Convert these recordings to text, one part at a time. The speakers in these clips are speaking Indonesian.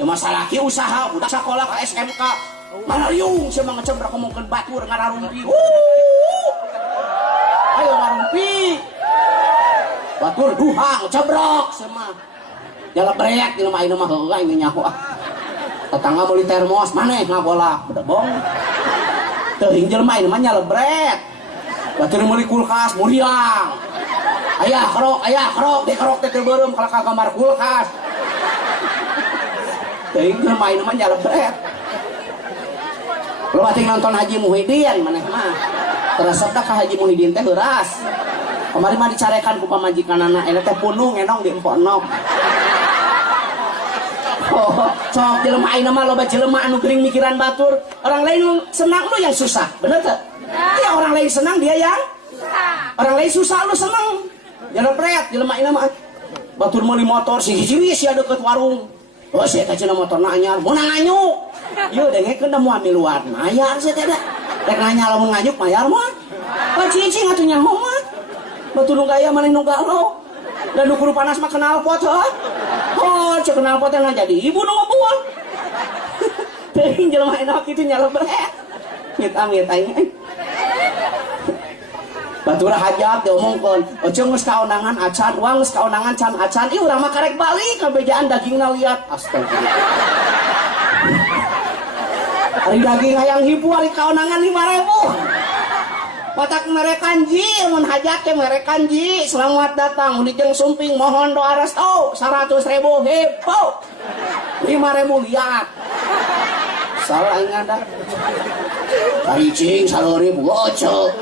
ya masalah ki usaha budak sekolah ke SMK mana liung siapa ngecebrak ngomongkan batur ngararumpi ayo ngarumpi batur duha ngecebrak sama jalan brek di rumah ini mah heula ini nyaho tetangga beli termos maneh ngabola udah bong teuing jelema ini mah nyalebrek batur meuli kulkas muriang ayah kerok dikerok teh teu beureum kalau kagambar kulkas teuing jelema ini mah nyalebrek lu bating nonton Haji Muhyiddin maneh mah teresep dah ka Haji Muhyiddin teh heuras kemarin mah dicarekan ku pamajikanana eta teh punung enong di empokno oh sok jelema ayeuna mah loba jelema anu geuring mikiran batur orang lain senang lu yang susah bener teu ya orang lain senang dia yang susah orang lain susah lu senang jangan pret jelema ayeuna mah batur meuli motor si hiji sia deukeut warung oh sia teh cenah motorna anyar mun nganyuk ieu dengekeun da moal miluar mayar sia teh da rek nanya lamun nganyuk mayar mah cicing atuh nyaho mah batur nu gaya maneh nu galau dan nu kudu panas mah kenal pot heuh oh cek kenal pot teh jadi ibu nu ngumpul teuing jelema enak kitu nyalebrek amit aing batur hajat diomongkeun oceung geus kaonangan acan uang geus kaonangan can acan ieu urang mah karek balik ka bejaan dagingna liat astagfirullah ari daging hayang hibu ari kaonangan 5.000 patak merekanji mun hajat ke merekanji selamat datang ulijeng sumping mohon doa restu 100.000 hipo 5.000 liat salah aing ada cicing 3.000 oce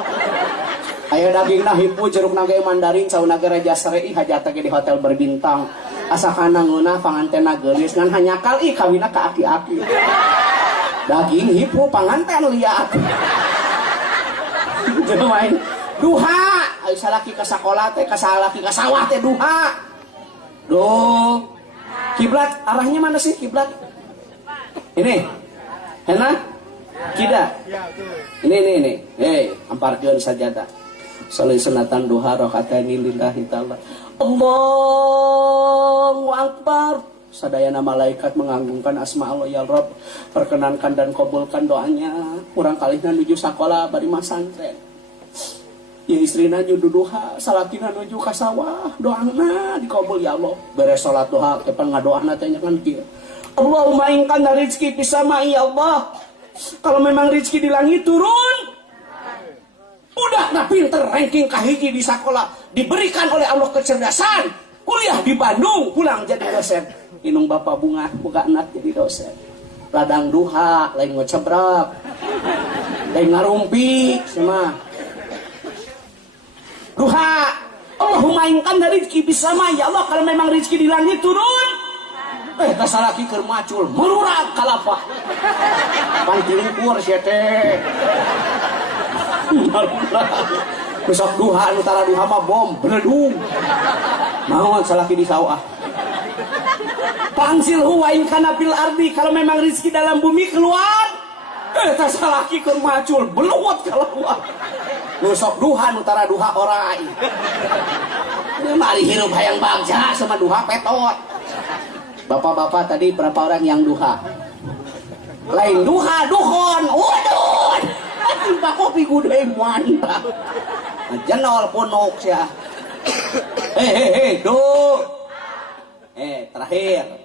aya dagingna hipu jeruk nage mandarin sauna ge reja serei hajat ge di hotel berbintang asa kana ngeunah pangantenna geulis ngan hanyakal ih kawinna ka aki-aki daging hipu panganten liat jeung main duha aya salaki ka sakola teh ka salaki ka sawah teh duha duh kiblat arahnya mana sih kiblat ini hena kida ini amparkeun sajadah salih sunatan duha rakaataini lillahi ta'ala Allahu akbar sadayana malaikat menganggungkan asma Allah ya Rabb perkenankan dan kabulkan doanya urang kalihna nuju sakola bari mah santren ya istrina nuju duha salakina nuju ka sawah doangna dikabul ya Allah beres salat duha kepan ngadoana teh nyakan kieu Allahumma in kana rizqi fis samai ya Allah kalau memang rezeki di langit turun udah nah pinter ranking kahiji di sekolah diberikan oleh Allah kecerdasan kuliah di Bandung pulang jadi dosen inung bapak bunga buka anak jadi dosen ladang duha lain ngecebrak lain ngarumpi semua duha Allahumma in kana rizqi fis samai ya Allah kalau memang rezeki di langit turun kasalaki keur macul merurag kalapa pantilingkur sia teh besok duha anu tara duha mah bom beledung naon salaki di sawah pangsil huwa in kana fil ardi kalau memang rezeki dalam bumi keluar eta salaki keur macul beluwet kalapa besok duha anu tara duha orai mari hirup hayang bagja sama duha petot. Bapak-bapak tadi berapa orang yang duha? Lain duha, duhon, waduh, timpa kopi gudeng mantap. Jenol punuk ya. Duh. Terakhir,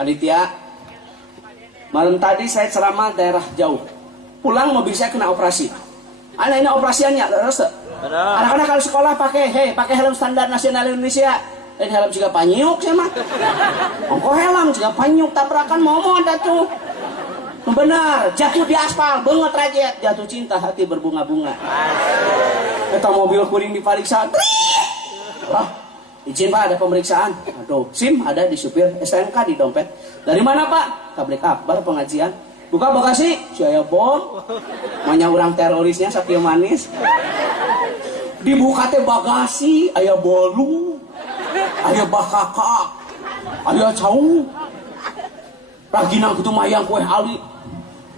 panitia. Malam tadi saya ceramah daerah jauh. Pulang mobil saya kena operasi. Anak ini operasiannya, terus. Anak-anak kalau sekolah pakai helm standar nasional Indonesia. Dan helm juga panyuk sih mah. Ongko helm juga panyuk tabrakan momon atuh. Benar, jatuh di aspal, banget rajet, jatuh cinta hati berbunga-bunga. Eta mobil kuring diperiksa. Wah, izin Pak ada pemeriksaan. Aduh, SIM ada di supir, STNK di dompet. Dari mana Pak? Tablik akbar pengajian. Buka bagasi, saya bom. Manya orang terorisnya Satya Manis. Dibuka teh bagasi, aya bolu. Aya bakaka, aya cau, raginang kutu mayang kue ali.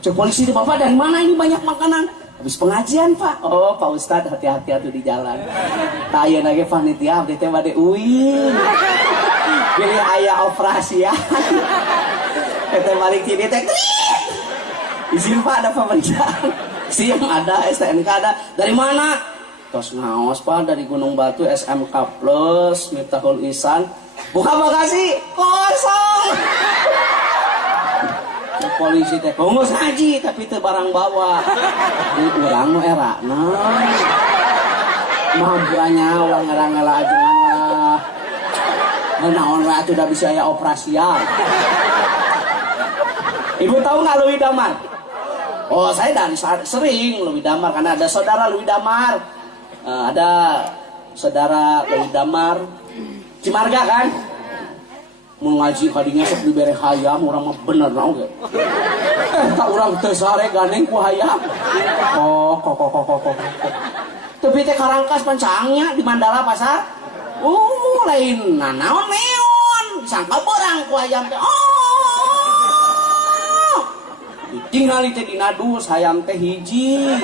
Cek polisi di bapak dari mana ini banyak makanan? Habis pengajian Pak. Oh Pak Ustadz hati-hati atuh di jalan. Taya nage panitia abdi teh bade uin. pilih ayah operasi ya. Kita balik sini teh. Izin Pak, ada pemeriksaan. SIM ada, STNK ada. Dari mana? Tos ngaos Pak, dari Gunung Batu, SMK Plus, Miftahul Ihsan. Buka bagasi, kosong. Polisi teh bungkus haji, tapi itu barang bawa. Ini urang nu era. Nah, mampuannya ulang ngela-ngela aja lah. Naon wae atuh udah bisa ya operasian. Ibu tahu nggak Lewi Damar? Oh, saya dari sering Lewi Damar karena ada saudara Lewi Damar. Ada saudara Lewi Damar Cimarga kan? Mau ngaji kadinya sok dibere hayam urang mah bener naon ge. Tak urang teu sare ganeng ku hayam. Kok. Tapi teh karangkas pancangnya di Mandala pasar. Lain naon neon. Sangka berang ku hayam teh. Tinggali teh dina dus hayam teh hiji.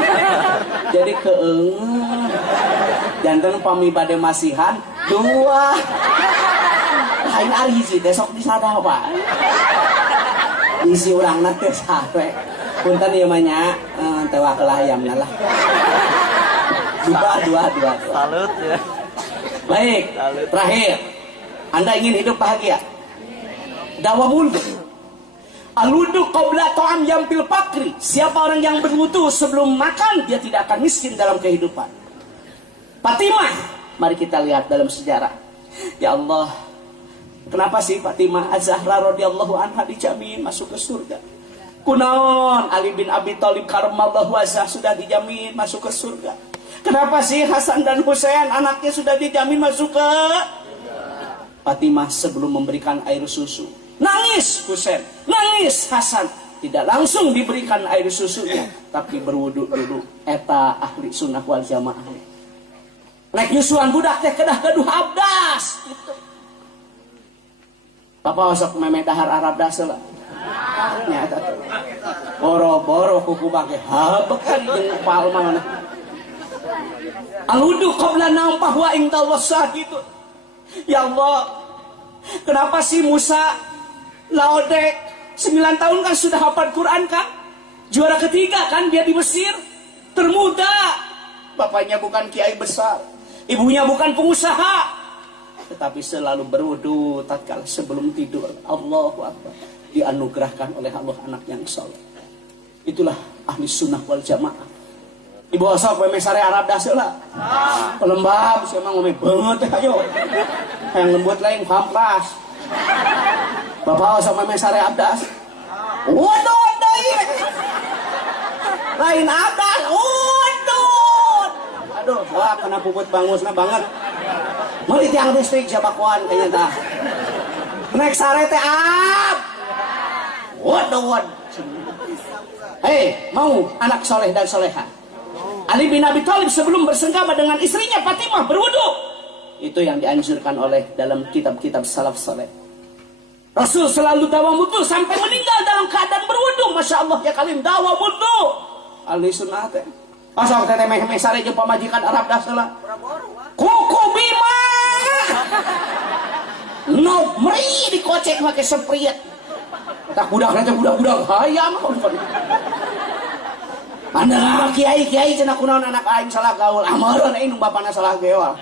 Jadi keungeun. Janten pami bade masihan 2. Lain ari hiji teh sok disadawa. Isi urangna teh sare. Punten ieu mah nya teu wakel hayamna lah. Dua. Salut ya. Baik, terakhir. Anda ingin hidup bahagia? Dawa mundur. Al-wudu qabla ta'am yampil fakri. Siapa orang yang berwudu sebelum makan, dia tidak akan miskin dalam kehidupan. Fatimah, mari kita lihat dalam sejarah. Ya Allah, kenapa sih Fatimah Az-Zahra radhiyallahu anha dijamin masuk ke surga? Kunaon Ali bin Abi Thalib karramallahu wajhah sudah dijamin masuk ke surga? Kenapa sih Hasan dan Husain anaknya sudah dijamin masuk ke Fatimah sebelum memberikan air susu? Nangis Husain, nangis Hasan, tidak langsung diberikan air susunya, tapi berwudu dulu. Eta ahli sunnah wal jamaah. Nek nyusuan budak teh kedah gaduh abdas gitu. Bapak osok meme dahar Arab dasela. Nyata tuh. Boro-boro kuku bage habekan jeung palma mana. Al-wudu qabla nampah wa indallah gitu. Ya Allah, kenapa sih Musa Laodek 9 tahun kan sudah hafal Quran kan? Juara ketiga kan dia di Mesir. Termuda. Bapaknya bukan kiai besar, ibunya bukan pengusaha, tetapi selalu berwudu tatkala sebelum tidur. Allahu Akbar. Dianugerahkan oleh Allah anak yang saleh. Itulah ahli sunnah wal jamaah. Ibu asal kue mesare Arab dasela. Pelembab saya emang ngomong banget ayo. Yang lembut lain kampras. Bapak asal kue mesare abdas. Waduh. Lain abdas. Waduh. Aduh, wah kena puput bangusna banget. Mari tiang listrik jabakuan kayaknya dah. Nek sare teh ab. Waduh. Hei, mau anak soleh dan soleha. Ali bin Abi Thalib sebelum bersenggama dengan istrinya Fatimah berwudu. Itu yang dianjurkan oleh dalam kitab-kitab salaf saleh. Rasul selalu dawa wudu sampai meninggal dalam keadaan berwudu. Masya Allah ya kalim dawa wudu. Ali sunnah teh. Asal teh meh sare jeung pamajikan Arab dasela. Kuku bima. No meri dikocek make sempriet. Tak budak hayam. Anda kiai cenah kunaon anak aing salah gaul. Amareun aing nu bapana salah geol.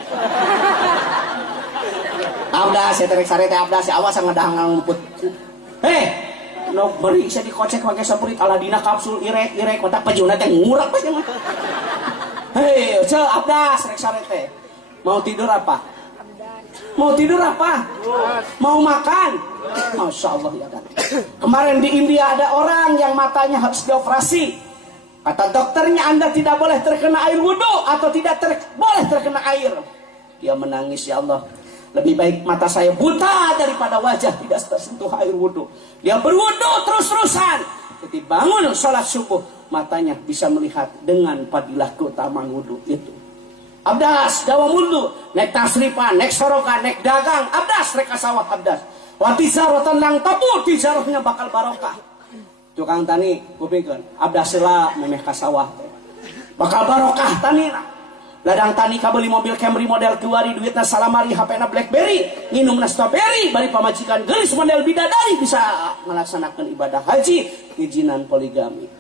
Abdas ya terek sare teh abdas ya awas ngadahang ngumput. No beri saya dikocek pakai sapurit aladina kapsul irek kotak pejuna teh ngurak pas mah. Abdas rek sare teh. Mau tidur apa? Mau tidur apa? Mau makan? Masya Allah ya kan. Kemarin di India ada orang yang matanya harus dioperasi. Kata dokternya Anda tidak boleh terkena air wudhu atau tidak boleh terkena air. Dia menangis, ya Allah. Lebih baik mata saya buta daripada wajah tidak tersentuh air wudhu. Dia berwudhu terus-terusan. Ketika bangun sholat subuh, matanya bisa melihat dengan fadilah keutamaan wudhu itu. Abdas, dawa wudhu, nek tasripan, nek sorokan, nek dagang, abdas, nek sawah, abdas. Watizarotan lang tabu, tizarohnya bakal barokah. Tukang tani kupingkeun abdas heula memeh ka sawah teh bakal barokah tanina. ladang tani kabeli mobil Camry model kiwari, duitna salamari, HP-na Blackberry, nginumna strawberry, bari pamajikan gelis model bidadari, bisa melaksanakan ibadah haji, izinan poligami.